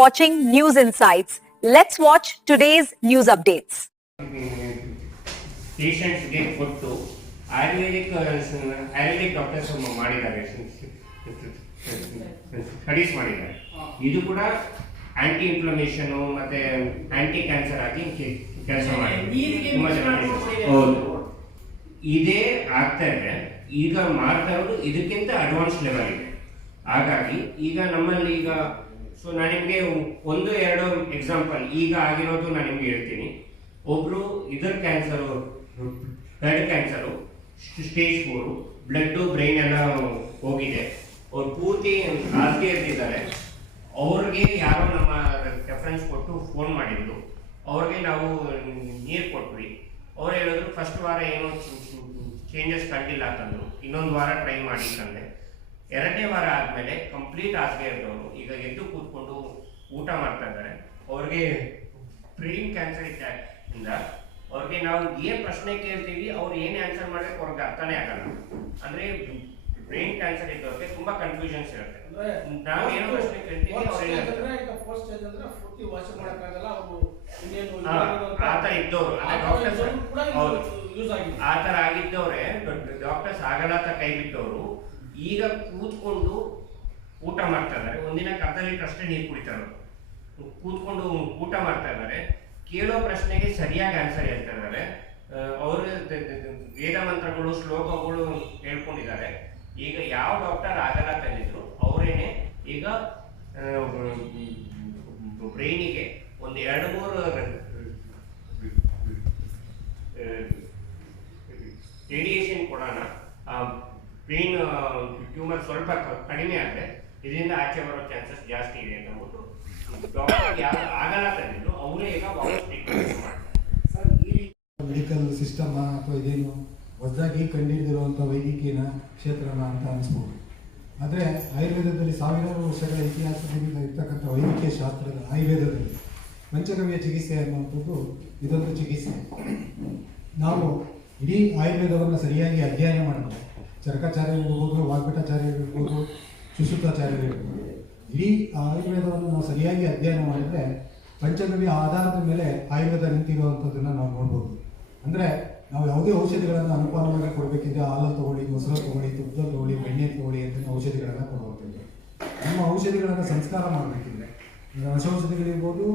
watching News Insights. Let's watch today's news updates. ಪೇಷಂಟ್ಸ್ಗೆ ಕೊಟ್ಟು Ayurvedic doctors ಮಾಡಿದ್ದಾರೆ, studies ಮಾಡಿದ್ದಾರೆ. ಇದು ಕೂಡ ಆಂಟಿ ಇನ್ಫ್ಲಮೇಷನ್ ಮತ್ತೆ ಆಂಟಿ ಕ್ಯಾನ್ಸರ್ ಆಗಿ ಕೆಲಸ ಮಾಡಿದೆ. ಹೌದು, ಇದೇ ಆಗ್ತಾ ಇದೆ. ಈಗ ಮಾಡ್ತಾ ಇರೋದು ಇದಕ್ಕಿಂತ ಅಡ್ವಾನ್ಸ್ ಲೆವೆಲ್ ಇದೆ. ಹಾಗಾಗಿ ಈಗ ನಮ್ಮಲ್ಲಿ ಈಗ ನಾನು ನಿಮಗೆ ಒಂದು ಎರಡು ಎಕ್ಸಾಂಪಲ್ ಈಗ ಆಗಿರೋದು ನಾನು ನಿಮ್ಗೆ ಹೇಳ್ತೀನಿ. ಒಬ್ರು ಇದರ cancer, blood cancer, stage 4, blood brain ಎಲ್ಲ ಹೋಗಿದೆ. ಅವ್ರು ಪೂರ್ತಿ ಹಾಸಿಗೆ ಇರ್ತಿದ್ದಾರೆ. ಅವ್ರಿಗೆ ಯಾರೋ ನಮ್ಮ ರೆಫರೆನ್ಸ್ ಕೊಟ್ಟು ಫೋನ್ ಮಾಡಿದ್ರು. ಅವ್ರಿಗೆ ನಾವು ನೀರು ಕೊಟ್ವಿ. ಅವ್ರು ಹೇಳಿದ್ರು ಫಸ್ಟ್ ವಾರ ಏನೋ ಚೇಂಜಸ್ ಕಂಡಿಲ್ಲ ಅಂತಂದ್ರು. ಇನ್ನೊಂದು ವಾರ ಟ್ರೈ ಮಾಡಿ ತಂದೆ. ಎರಡನೇ ವಾರ ಆದಮೇಲೆ ಕಂಪ್ಲೀಟ್ ಹಾಸಿಗೆ ಇದ್ದವರು ಈಗ ಎದ್ದು ಕೂತ್ಕೊಂಡು ಊಟ ಮಾಡ್ತಾ ಇದ್ದಾರೆ. ಅವ್ರಿಗೆ ಬ್ರೈನ್ ಕ್ಯಾನ್ಸರ್ ಇಂದ ಅವ್ರಿಗೆ ನಾವು ಏನು ಪ್ರಶ್ನೆ ಕೇಳ್ತೀವಿ, ಅವ್ರು ಏನು ಆನ್ಸರ್ ಮಾಡಬೇಕು ಅವ್ರಿಗೆ ಅರ್ಥನೇ ಆಗಲ್ಲ. ಅಂದರೆ ಬ್ರೈನ್ ಕ್ಯಾನ್ಸರ್ ಇದ್ದವ್ರಿಗೆ ತುಂಬ ಕನ್ಫ್ಯೂಷನ್ಸ್ ಇರುತ್ತೆ. ನಾವು ಏನೋ ಪ್ರಶ್ನೆ ಕೇಳ್ತೀವಿ, ಆ ಥರ ಇದ್ದವರು ಆ ಥರ ಆಗಿದ್ದವ್ರೆ ಡಾಕ್ಟರ್ಸ್ ಆಗಲ್ಲ ಅಂತ ಕೈ ಬಿಟ್ಟವರು ಈಗ ಕೂತ್ಕೊಂಡು ಊಟ ಮಾಡ್ತಾ ಇದ್ದಾರೆ. ಒಂದಿನ ಅರ್ಧ ಲೀಟರ್ ಅಷ್ಟೇ ನೀರು ಕುಡಿತಾರೆ. ಕೂತ್ಕೊಂಡು ಊಟ ಮಾಡ್ತಾ ಇದ್ದಾರೆ. ಕೇಳೋ ಪ್ರಶ್ನೆಗೆ ಸರಿಯಾಗಿ ಆನ್ಸರ್ ಹೇಳ್ತಾ ಇದ್ದಾರೆ. ಅವರು ವೇದ ಮಂತ್ರಗಳು, ಶ್ಲೋಕಗಳು ಹೇಳ್ಕೊಂಡಿದ್ದಾರೆ. ಈಗ ಯಾವ ಡಾಕ್ಟರ್ ಆಗಲ್ಲ ತಂದಿದ್ರು ಅವರೇನೆ ಈಗ ಬ್ರೈನಿಗೆ ಒಂದು 2-3 ರೇಡಿಯೇಷನ್ ಕೊಡೋಣ, ಬ್ರೈನ್ ಟ್ಯೂಮರ್ ಸ್ವಲ್ಪ ಕಡಿಮೆ ಆದರೆ ಇದರಿಂದ ಆಚೆ ಬರೋ ಚಾನ್ಸಸ್ ಜಾಸ್ತಿ ಇದೆ ಅಂತ ಅಂದ್ಬಿಟ್ಟು ಡಾಕ್ಟರ್ ಯಾರು ಆಗಲ್ಲ ತಂದಿದ್ರು ಅವರೇ ಈಗ ವಾಪಸ್ ಟ್ರೀಟ್ಮೆಂಟ್ ಮಾಡ್ತಾರೆ. ಮೆಡಿಕಲ್ ಸಿಸ್ಟಮ್ ಅಥವಾ ಇದೇನು ಹೊಸದಾಗಿ ಕಂಡುಹಿಡಿದಿರುವಂಥ ವೈದ್ಯಕೀಯ ಕ್ಷೇತ್ರನ ಅಂತ ಅನಿಸ್ಬೋದು. ಆದರೆ ಆಯುರ್ವೇದದಲ್ಲಿ ಸಾವಿರಾರು ವರ್ಷಗಳ ಇತಿಹಾಸದಿಂದ ಇರ್ತಕ್ಕಂಥ ವೈದ್ಯಕೀಯ ಶಾಸ್ತ್ರದ ಆಯುರ್ವೇದದಲ್ಲಿ ಪಂಚಗವ್ಯ ಚಿಕಿತ್ಸೆ ಅನ್ನುವಂಥದ್ದು ಇದೊಂದು ಚಿಕಿತ್ಸೆ. ನಾವು ಇಡೀ ಆಯುರ್ವೇದವನ್ನು ಸರಿಯಾಗಿ ಅಧ್ಯಯನ ಮಾಡಿದ್ರೆ ಚರಕಾಚಾರ್ಯರಿರ್ಬೋದು, ವಾಗ್ಭಟಾಚಾರ್ಯರಿರ್ಬೋದು, ಸುಶ್ರುತಾಚಾರ್ಯರಿರ್ಬೋದು, ಇಡೀ ಆಯುರ್ವೇದವನ್ನು ನಾವು ಸರಿಯಾಗಿ ಅಧ್ಯಯನ ಮಾಡಿದರೆ ಪಂಚಗವ್ಯ ಆಧಾರದ ಮೇಲೆ ಆಯುರ್ವೇದ ನಿಂತಿರುವಂಥದ್ದನ್ನು ನಾವು ನೋಡ್ಬೋದು. ಅಂದರೆ ನಾವು ಯಾವುದೇ ಔಷಧಿಗಳನ್ನು ಅನುಪಾನವಾಗಿ ಕೊಡಬೇಕಿದ್ರೆ ಹಾಲಲ್ಲಿ ತೊಗೊಳ್ಳಿ, ಮೊಸರು ತೊಗೊಳ್ಳಿ, ತುಪ್ಪದಲ್ಲಿ ತೊಗೊಳ್ಳಿ, ಬೆಣ್ಣೆ ತೊಗೊಳ್ಳಿ ಅಂತ ಔಷಧಿಗಳನ್ನು ಕೊಡಬೇಕಾಗಿದೆ. ನಮ್ಮ ಔಷಧಿಗಳನ್ನು ಸಂಸ್ಕಾರ ಮಾಡಬೇಕಿದ್ರೆ ರಸೌಷಧಿಗಳಿರ್ಬೋದು,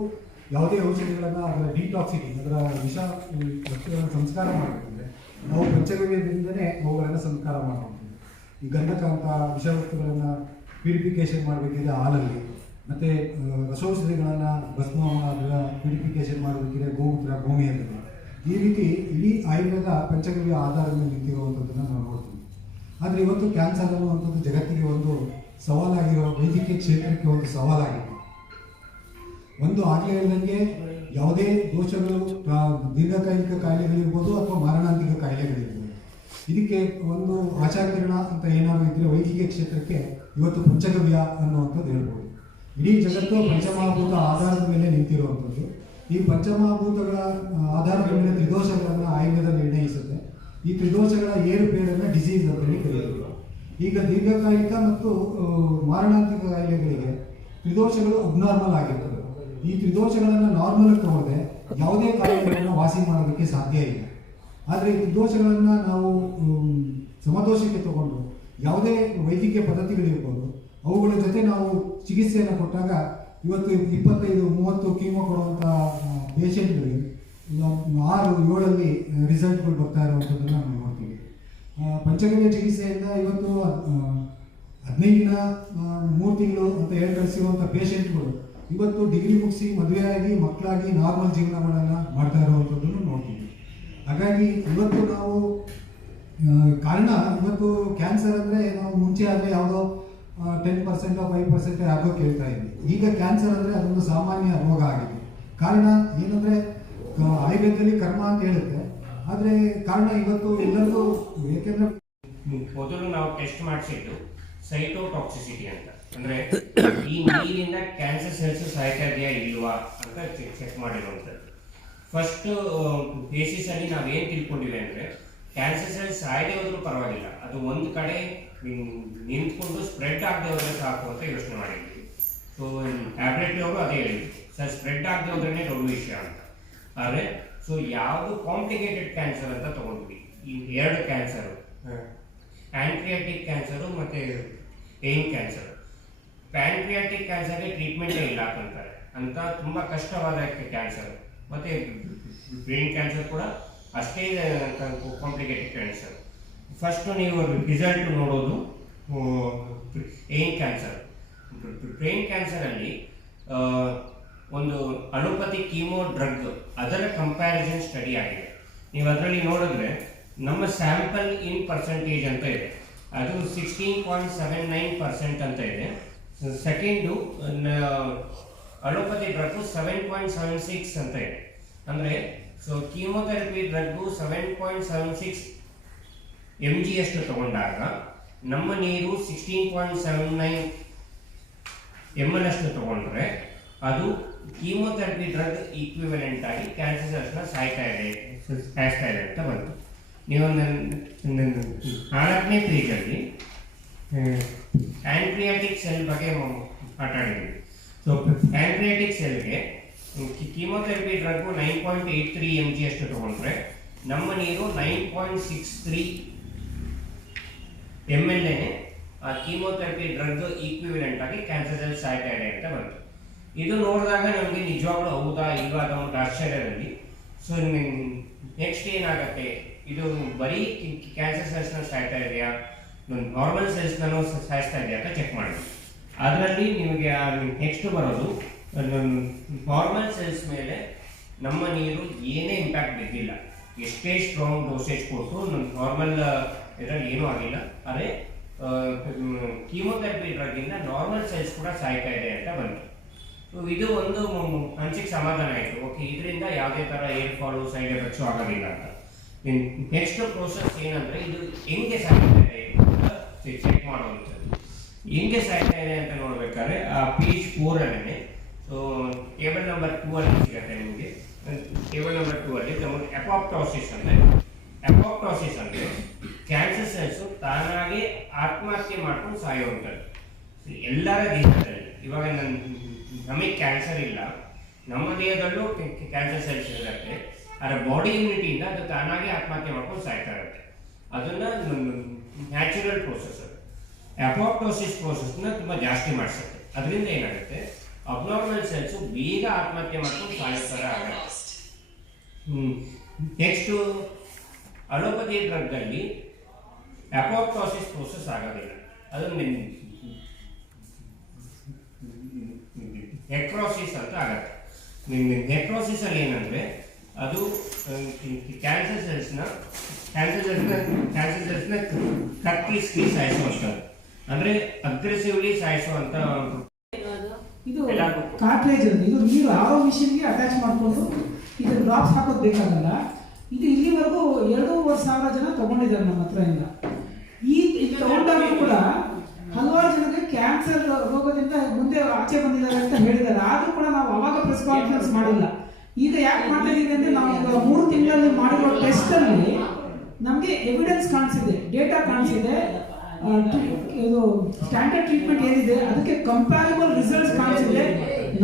ಯಾವುದೇ ಔಷಧಿಗಳನ್ನು ಅದರ ಡಿಟಾಕ್ಸಿಟಿ, ಅದರ ವಿಷ ವಸ್ತುಗಳನ್ನು ಸಂಸ್ಕಾರ ಮಾಡಬೇಕಿದ್ರೆ ನಾವು ಪಂಚಗವ್ಯದಿಂದಲೇ ಅವುಗಳನ್ನು ಸಂಸ್ಕಾರ ಮಾಡಬಹುದು. ಈ ಗಂಧಕ ಅಂತ ವಿಷವಸ್ತುಗಳನ್ನು ಪ್ಯೂರಿಫಿಕೇಷನ್ ಮಾಡಬೇಕಿದ್ರೆ ಹಾಲಲ್ಲಿ, ಮತ್ತು ರಸೌಷಧಿಗಳನ್ನು ಭಸ್ಮ ಅದರ ಪ್ಯೂರಿಫಿಕೇಷನ್ ಮಾಡಬೇಕಿದ್ರೆ ಗೋಮೂತ್ರ, ಗೋಮಯಂತ್ರ. ಈ ರೀತಿ ಇಡೀ ಆಯುರ್ವೇದ ಪಂಚಗವ್ಯ ಆಧಾರದ ಮೇಲೆ ನಿಂತಿರುವಂಥದ್ದನ್ನು ನಾವು ನೋಡ್ತೀವಿ. ಆದರೆ ಇವತ್ತು ಕ್ಯಾನ್ಸರ್ ಅನ್ನುವಂಥದ್ದು ಜಗತ್ತಿಗೆ ಒಂದು ಸವಾಲಾಗಿರೋ, ವೈದ್ಯಕೀಯ ಕ್ಷೇತ್ರಕ್ಕೆ ಒಂದು ಸವಾಲಾಗಿದೆ. ಒಂದು ಆಗಲೇ ಹೇಳಿದಂಗೆ ಯಾವುದೇ ದೋಷಗಳು, ದೀರ್ಘಕಾಲಿಕ ಕಾಯಿಲೆಗಳಿರ್ಬೋದು ಅಥವಾ ಮಾರಣಾಂತಿಕ ಕಾಯಿಲೆಗಳಿರ್ಬೋದು, ಇದಕ್ಕೆ ಒಂದು ಆಶಾಕಿರಣ ಅಂತ ಏನಾದರೂ ಇದ್ದರೆ ವೈದ್ಯಕೀಯ ಕ್ಷೇತ್ರಕ್ಕೆ ಇವತ್ತು ಪಂಚಗವ್ಯ ಅನ್ನುವಂಥದ್ದು ಹೇಳ್ಬೋದು. ಇಡೀ ಜಗತ್ತು ಪಂಚಮಹಾಭೂತ ಆಧಾರದ ಮೇಲೆ ನಿಂತಿರುವಂಥದ್ದು. ಈ ಪಂಚಮಹಾಭೂತಗಳ ಆಧಾರದ ಮೇಲೆ ತ್ರಿದೋಷಗಳನ್ನು ಆಯುರ್ವೇದ ನಿರ್ಣಯಿಸುತ್ತೆ. ಈ ತ್ರಿದೋಷಗಳ ಏರುಪೇರನ್ನು ಡಿಸೀಸ್ ಅಂತೇಳಿ ಕರೆಯುತ್ತೆ. ಈಗ ದೀರ್ಘಕಾಲಿಕ ಮತ್ತು ಮಾರಣಾಂತಿಕ ಕಾಯಿಲೆಗಳಿಗೆ ತ್ರಿದೋಷಗಳು ಅಬ್ನಾರ್ಮಲ್ ಆಗಿರ್ತದೆ. ಈ ತ್ರಿದೋಷಗಳನ್ನು ನಾರ್ಮಲ್ ತಗೊಂಡ್ರೆ ಯಾವುದೇ ಕಾಯಿಲೆಗಳನ್ನು ವಾಸಿ ಮಾಡೋದಕ್ಕೆ ಸಾಧ್ಯ ಇಲ್ಲ. ಆದರೆ ಈ ತ್ರಿದೋಷಗಳನ್ನು ನಾವು ಸಮದೋಷಕ್ಕೆ ತಗೊಂಡು ಯಾವುದೇ ವೈದ್ಯಕೀಯ ಪದ್ಧತಿಗಳಿರ್ಬೋದು, ಅವುಗಳ ಜೊತೆ ನಾವು ಚಿಕಿತ್ಸೆಯನ್ನು ಕೊಟ್ಟಾಗ ಇವತ್ತು 25-30 ಕೀಮೋ ಕೊಡುವಂಥ ಪೇಷೆಂಟ್ಗಳಿಗೆ 6-7 ರಿಸಲ್ಟ್ಗಳು ಬರ್ತಾ ಇರುವಂಥದ್ದನ್ನು ನಾವು ನೋಡ್ತೀವಿ. ಪಂಚಗವ್ಯ ಚಿಕಿತ್ಸೆಯಿಂದ ಇವತ್ತು 15 3 ತಿಂಗಳು ಅಂತ ಹೇಳಿ ಕಳಿಸಿರುವಂಥ ಪೇಷೆಂಟ್ಗಳು ಇವತ್ತು ಡಿಗ್ರಿ ಮುಗಿಸಿ ಮದುವೆಯಾಗಿ ಮಕ್ಕಳಾಗಿ ನಾರ್ಮಲ್ ಜೀವನಗಳನ್ನು ಮಾಡ್ತಾ ಇರುವಂಥದ್ದನ್ನು ನೋಡ್ತೀವಿ. ಹಾಗಾಗಿ ಇವತ್ತು ನಾವು ಕಾರಣ ಇವತ್ತು ಕ್ಯಾನ್ಸರ್ ಅಂದರೆ ನಾವು ಮುಂಚೆ ಆದರೆ ಯಾವುದೋ 10% 5% ಯಾಕೋ ಕೇಳ್ತಾ ಇದ್ವಿ. ಈಗ ಕ್ಯಾನ್ಸರ್ ಅಂದರೆ ಅದೊಂದು ಸಾಮಾನ್ಯ ರೋಗ ಆಗಿದೆ. ಕಾರಣ ಏನಂದರೆ ಆಯುರ್ವೇದದಲ್ಲಿ ಕರ್ಮ ಅಂತ ಹೇಳುತ್ತೆ. ಆದರೆ ಕಾರಣ ಇವತ್ತು ಎಲ್ಲರಿಗೂ, ಏಕೆಂದರೆ ಮೊದಲು ನಾವು ಟೆಸ್ಟ್ ಮಾಡಿಸಿದ್ದು ಸೈಟೋಟಾಕ್ಸಿಸಿಟಿ ಅಂತ, ಅಂದರೆ ಈ ನೀರಿನ ಕ್ಯಾನ್ಸರ್ ಸೆಲ್ಸ್ ಸಾಯ್ತಾ ಇದೆಯಾ ಇಲ್ವಾ ಅಂತ ಚೆಕ್ ಮಾಡಿರುವಂಥದ್ದು. ಫಸ್ಟ್ ಬೇಸಿಸ್ ಅಲ್ಲಿ ನಾವೇನು ತಿಳ್ಕೊಂಡಿವೆ ಅಂದರೆ ಕ್ಯಾನ್ಸರ್ ಸೆಲ್ಸ್ ಸಾಯದೇ ಹೋದ್ರೂ ಪರವಾಗಿಲ್ಲ, ಅದು ಒಂದು ಕಡೆ ನಿಂತ್ಕೊಂಡು ಸ್ಪ್ರೆಡ್ ಆಗದೆ ಹೋದ್ರೆ ಸಾಕು ಅಂತ ಯೋಚನೆ ಮಾಡಿದ್ವಿ. ಸೊ ಲ್ಯಾಬ್ರೇಟರಿ ಅವರು ಅದೇ ಹೇಳಿದ್ರು ಸರ್ ಸ್ಪ್ರೆಡ್ ಆಗದೆ ಹೋದ್ರೇ ದೊಡ್ಡ ವಿಷಯ ಅಂತ. ಆದರೆ ಸೊ ಯಾವುದು ಕಾಂಪ್ಲಿಕೇಟೆಡ್ ಕ್ಯಾನ್ಸರ್ ಅಂತ ತಗೊಂಡ್ವಿ, ಈ ಎರಡು ಕ್ಯಾನ್ಸರು, ಪ್ಯಾನ್ಕ್ರಿಯಾಟಿಕ್ ಕ್ಯಾನ್ಸರು ಮತ್ತು ಪೇನ್ ಕ್ಯಾನ್ಸರ್. ಪ್ಯಾನ್ಕ್ರಿಯಾಟಿಕ್ ಕ್ಯಾನ್ಸರ್ಗೆ ಟ್ರೀಟ್ಮೆಂಟೇ ಇಲ್ಲ ಅಂತಾರೆ ಅಂತ ತುಂಬ ಕಷ್ಟವಾದ ಕ್ಯಾನ್ಸರ್. ಮತ್ತು ಬ್ರೈನ್ ಕ್ಯಾನ್ಸರ್ ಕೂಡ ಅಷ್ಟೇ ಕಾಂಪ್ಲಿಕೇಟೆಡ್ ಕ್ಯಾನ್ಸರ್. ಫಸ್ಟು ನೀವು ರಿಸಲ್ಟ್ ನೋಡೋದು ಬ್ರೈನ್ ಕ್ಯಾನ್ಸರ್. ಬ್ರೈನ್ ಕ್ಯಾನ್ಸರಲ್ಲಿ ಒಂದು ಅಲೋಪತಿ ಕೀಮೋ ಡ್ರಗ್ ಅದರ ಕಂಪ್ಯಾರಿಸನ್ ಸ್ಟಡಿ ಆಗಿದೆ. ನೀವು ಅದರಲ್ಲಿ ನೋಡಿದ್ರೆ ನಮ್ಮ ಸ್ಯಾಂಪಲ್ ಇನ್ ಪರ್ಸೆಂಟೇಜ್ ಅಂತ ಇದೆ, ಅದು 16.79% ಅಂತ ಇದೆ. ಸೆಕೆಂಡು ಅಲೋಪತಿ ಡ್ರಗ್ಗು 7.76 ಅಂತ ಇದೆ. ಅಂದರೆ ಸೊ ಕೀಮೋಥೆರಪಿ ಡ್ರಗ್ಗು 7.76 mg ಅಷ್ಟು ತಗೊಂಡಾಗ ನಮ್ಮ ನೀರು 16.79 ml ಅಷ್ಟು ತಗೊಂಡ್ರೆ ಅದು ಕೀಮೋಥೆರಪಿ ಡ್ರಗ್ ಈಕ್ವಿವೆಲೆಂಟ್ ಆಗಿ ಕ್ಯಾನ್ಸರ್ ಸೆಲ್ಸ್ನ ಸಾಯ್ತಾ ಇದೆ ಅಂತ ಬಂತು. ನೀವು 4ನೇ ಪೇಜಲ್ಲಿ ಪ್ಯಾನ್ಕ್ರಿಯಾಟಿಕ್ ಸೆಲ್ ಬಗ್ಗೆ ಮಾತಾಡಿದ್ವಿ. ಸೊ ಪ್ಯಾನ್ಕ್ರಿಯಾಟಿಕ್ ಸೆಲ್ಗೆ ಕೀಮೋಥೆರಪಿ ಡ್ರಗ್ಗು 9.83 mg ಅಷ್ಟು ತಗೊಂಡ್ರೆ ನಮ್ಮ ನೀರು 9.63 ml ಆ ಕೀಮೋಥೆರಪಿ ಡ್ರಗ್ ಈಕ್ವಿವೆಲೆಂಟ್ ಆಗಿ ಕ್ಯಾನ್ಸರ್ ಸೆಲ್ಸ್ ಸಾಯ್ತಾ ಇದೆ ಅಂತ ಬಂತು. ಇದು ನೋಡಿದಾಗ ನಮಗೆ ನಿಜವಾಗ್ಲೂ ಹೌದಾ ಇಲ್ವಾ ಅನ್ನೋ ಒಂದು ಆಶ್ಚರ್ಯದಲ್ಲಿ ಸೊ ನೆಕ್ಸ್ಟ್ ಏನಾಗುತ್ತೆ, ಇದು ಬರೀ ಕ್ಯಾನ್ಸರ್ ಸೆಲ್ಸ್ನ ಸಾಯ್ತಾ ಇದೆಯಾ, ನಾರ್ಮಲ್ ಸೆಲ್ಸ್ನೂ ಸಾಯಿಸ್ತಾ ಇದೆಯಾ ಅಂತ ಚೆಕ್ ಮಾಡಿ. ಅದರಲ್ಲಿ ನಿಮಗೆ ನೆಕ್ಸ್ಟ್ ಬರೋದು ನಾರ್ಮಲ್ ಸೆಲ್ಸ್ ಮೇಲೆ ನಮ್ಮ ನೀರು ಏನೇ ಇಂಪ್ಯಾಕ್ಟ್ ಬಿದ್ದಿಲ್ಲ, ಎಷ್ಟೇ ಸ್ಟ್ರಾಂಗ್ ಡೋಸೇಜ್ ಕೊಟ್ಟು ನಾರ್ಮಲ್ ಇದರಲ್ಲಿ ಏನೂ ಆಗಿಲ್ಲ. ಆದರೆ ಕೀಮೋಥೆರಪಿ ಡ್ರಗ್ಗಿಂದ ನಾರ್ಮಲ್ ಸೆಲ್ಸ್ ಕೂಡ ಸಾಯ್ತಾ ಇದೆ ಅಂತ ಬಂತು. ಸೊ ಇದು ಒಂದು ಮನಸ್ಸಿಗೆ ಸಮಾಧಾನ ಆಯಿತು, ಓಕೆ ಇದರಿಂದ ಯಾವುದೇ ಥರ ಏರ್ ಫಾಲು ಸೈಡ್ ಎಫೆಕ್ಟ್ಸು ಆಗೋದಿಲ್ಲ ಅಂತ. ನೆಕ್ಸ್ಟ್ ಪ್ರೋಸೆಸ್ ಏನಂದರೆ ಇದು ಹೆಂಗೆ ಸಾಯ್ತಾ ಇದೆ ಅಂತ ಚೆಕ್ ಮಾಡುವಂಥದ್ದು. ಹೆಂಗೆ ಸಾಯ್ತಾ ಇದೆ ಅಂತ ನೋಡ್ಬೇಕಾದ್ರೆ ಆ ಪೇಜ್ 4 ಸೊ ಟೇಬಲ್ ನಂಬರ್ 2 ಅಲ್ಲಿ ಸಿಗುತ್ತೆ ನಿಮಗೆ. ಟೇಬಲ್ ನಂಬರ್ 2 ಅಲ್ಲಿ ನಮಗೆ ಅಪಾಪ್ಟೋಸಿಸ್ ಅಂದರೆ ಕ್ಯಾನ್ಸರ್ ಸೆಲ್ಸು ತಾನಾಗೆ ಆತ್ಮಹತ್ಯೆ ಮಾಡ್ಕೊಂಡು ಸಾಯುವಂಥದ್ದು ಎಲ್ಲರ ದೇಹದಲ್ಲಿ. ಇವಾಗ ನಮಗೆ ಕ್ಯಾನ್ಸರ್ ಇಲ್ಲ, ನಮ್ಮ ದೇಹದಲ್ಲೂ ಕ್ಯಾನ್ಸರ್ ಸೆಲ್ಸ್ ಇರುತ್ತೆ, ಅದರ ಬಾಡಿ ಇಮ್ಯುನಿಟಿಯಿಂದ ಅದು ತಾನಾಗೆ ಆತ್ಮಹತ್ಯೆ ಮಾಡ್ಕೊಂಡು ಸಾಯ್ತಾ ಇರುತ್ತೆ. ಅದನ್ನು ನ್ಯಾಚುರಲ್ ಪ್ರೋಸೆಸ್. ಅಪಾಪ್ಟೋಸಿಸ್ ಪ್ರೋಸೆಸ್ನ ತುಂಬ ಜಾಸ್ತಿ ಮಾಡಿಸುತ್ತೆ. ಅದರಿಂದ ಏನಾಗುತ್ತೆ, ಅಬ್ನಾರ್ಮಲ್ ಸೆಲ್ಸು ಬೇಗ ಆತ್ಮಹತ್ಯೆ ಮಾಡ್ಕೊಂಡು ಸಾಯೋ ಥರ ಆಗುತ್ತೆ. ನೆಕ್ಸ್ಟು ಅಲೋಪತಿ ಡ್ರಗ್ಗಲ್ಲಿ ಅಪಾಪ್ಟೋಸಿಸ್ ಪ್ರೋಸೆಸ್ ಆಗೋದಿಲ್ಲ, ಅದು ನೆಕ್ರೋಸಿಸ್ ಅಂತ ಆಗುತ್ತೆ. ನೆಕ್ರೋಸಿಸ್ ಅಲ್ಲಿ ಏನಂದ್ರೆ ಅದು ಕ್ಯಾನ್ಸರ್ ಸೆಲ್ಸ್ನ ಕತ್ತಿಸಿ ಸಾಯಿಸುವಂಥದ್ದು, ಅಂದ್ರೆ ಅಗ್ರೆಸಿವ್ಲಿ ಸಾಯಿಸುವಂತ. ಇದು ಕಾರ್ಟ್ರೇಜ್ ಅದು, ಇದು ನೀರು ಆರೋ ಮಿಷಿನ್ಗೆ ಅಟ್ಯಾಚ್ ಮಾಡಿಕೊಂಡು ಇದು ಡ್ರಾಪ್ಸ್ ಹಾಕೋದು ಬೇಕಾಗಲ್ಲ. ಇದು ಇಲ್ಲಿವರೆಗೂ 2,500 ಜನ ತಗೊಂಡಿದ್ದಾರೆ ನಮ್ಮ ಹತ್ರದಿಂದ. ಇದು ತಗೊಂಡಾಗ ಕೂಡ ಹಲವಾರು ಜನಕ್ಕೆ ಕ್ಯಾನ್ಸರ್ ರೋಗದಿಂದ ಮುಂದೆ ಆಚೆ ಬಂದಿದ್ದಾರೆ ಅಂತ ಹೇಳಿದ್ದಾರೆ. ಆದರೂ ಕೂಡ ನಾವು ಅವಾಗ ಪ್ರೆಸ್ ಕಾನ್ಫರೆನ್ಸ್ ಮಾಡಿಲ್ಲ. ಈಗ ಯಾಕೆ ಮಾಡ್ತಾ ಇದ್ದೀವಿ ಅಂದರೆ ನಾವು ಈಗ 3 ತಿಂಗಳಲ್ಲಿ ಮಾಡಿರೋ ಟೆಸ್ಟಲ್ಲಿ ನಮಗೆ ಎವಿಡೆನ್ಸ್ ಕಾಣಿಸಿದೆ, ಡೇಟಾ ಕಾಣಿಸಿದೆ, ಇದು ಸ್ಟ್ಯಾಂಡರ್ಡ್ ಟ್ರೀಟ್ಮೆಂಟ್ ಏನಿದೆ ಅದಕ್ಕೆ ಕಂಪ್ಯಾರಿಬಲ್ ರಿಸಲ್ಟ್ಸ್ ಕಾಣಿಸಿದೆ,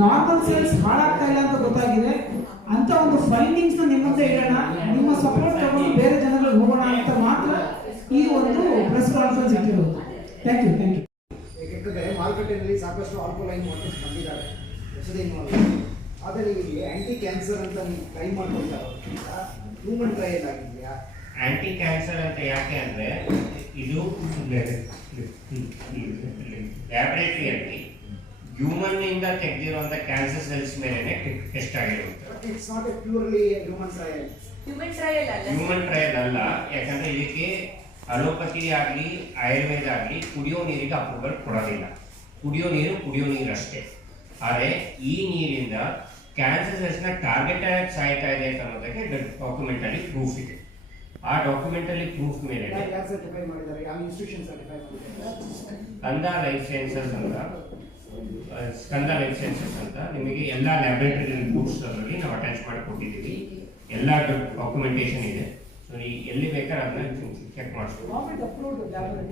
ನಾರ್ಮಲ್ ಸೆಲ್ಸ್ ಹಾಳಾಗ್ತಾ ಇಲ್ಲ ಅಂತ ಗೊತ್ತಾಗಿದೆ. ಅಂತ ಒಂದು ಫೈಂಡಿಂಗ್ಸ್ನ ನಿಮ್ಮ ಮುಂದೆ ಇಡೋಣ, ನಿಮ್ಮ ಸಪೋರ್ಟ್ ತಗೊಂಡು ಬೇರೆ ಜನಗಳಿಗೆ ಹೋಗೋಣ ಅಂತ ಮಾತ್ರ ಈ ಒಂದು ಪ್ರೆಸ್ ಕಾನ್ಫರೆನ್ಸ್ ಇಟ್ಟಿರೋದು. Thank you. ಯಾಕೆಂದರೆ ಮಾರುಕಟ್ಟೆಯಲ್ಲಿ ಸಾಕಷ್ಟು ಆಲ್ಕೋಲೈನ್ ಮಾಡೆಲ್ಸ್ ಬಂದಿದ್ದಾರೆ ಹೊಸದೇನು, ಆದರೆ ಇಲ್ಲಿ ಆಂಟಿ ಕ್ಯಾನ್ಸರ್ ಅಂತ ನೀವು ಟ್ರೈ ಮಾಡ್ಕೊಳ್ತಾ ಹ್ಯೂಮನ್ ಟ್ರಯಲ್ ಆಗಿದೆಯಾ? ಆಂಟಿ ಕ್ಯಾನ್ಸರ್ ಅಂತ ಯಾಕೆ ಅಂದರೆ ಇದು ಲ್ಯಾಬ್ರೇಟರಿಯಲ್ಲಿ ಹ್ಯೂಮನ್ ಇಂದ ತೆಗೆದಿರುವಂಥ ಕ್ಯಾನ್ಸರ್ ಸೆಲ್ಸ್ ಮೇಲೆ ಟೆಸ್ಟ್ ಆಗಿರುತ್ತೆ. It's not A purely human trial. Human trial ಅಲ್ಲ, ಯಾಕಂದ್ರೆ ಇದಕ್ಕೆ ಅಲೋಪತಿ ಆಗಲಿ ಆಯುರ್ವೇದ ಆಗಲಿ ಕುಡಿಯೋ ನೀರಿಗೆ ಅಪ್ರೂವಲ್ ಕೊಡೋದಿಲ್ಲ. ಕುಡಿಯೋ ನೀರು ಅಷ್ಟೇ. ಆದರೆ ಈ ನೀರಿಂದ ಕ್ಯಾನ್ಸರ್ ಸೆಲ್ಸ್ನ ಟಾರ್ಗೆಟ್ ಆಗಿ ಸಾಯ್ತಾ ಇದೆ ಅಂತ ಅನ್ನೋದಕ್ಕೆ ಡಾಕ್ಯುಮೆಂಟಲ್ಲಿ ಪ್ರೂಫ್ ಇದೆ. ಆ ಡಾಕ್ಯುಮೆಂಟಲ್ಲಿ ಪ್ರೂಫ್ ಮೇಲೆ ಸ್ಕಂದ ಲೈಫ್ ಸೈನ್ಸಸ್ ಅಂತ ನಿಮಗೆ ಎಲ್ಲ ಲ್ಯಾಬ್ರೇಟರಿ ರಿಪೋರ್ಟ್ಸ್ ಅದರಲ್ಲಿ ನಾವು ಅಟ್ಯಾಚ್ ಮಾಡಿ ಕೊಟ್ಟಿದ್ದೀವಿ. ಎಲ್ಲ ಡಾಕ್ಯುಮೆಂಟೇಶನ್ ಇದೆ. ಸೊ ಸೊ ಎಲ್ಲಿ ಬೇಕಾದ್ರೆ ಅದನ್ನ ಚೆಕ್ ಮಾಡಿಸ್ಬೋದು. Government approved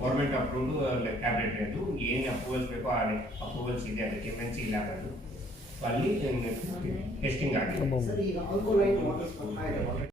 government approved laboratory ಅದು ಏನು ಅಪ್ರೂವಲ್ಸ್ ಬೇಕೋ ಆ ಅಪ್ರೂವಲ್ಸ್ ಇದೆ ಅದಕ್ಕೆ MNC ಲ್ಯಾಬ್ ಅದು. ಅಲ್ಲಿ ಟೆಸ್ಟಿಂಗ್ ಆಗಿದೆ. ಸರ್ ಈಗ ಆಲ್ಕೋಲೈನ್ ವಾಟರ್ಸ್ ಬರ್ತಾ ಇದೆ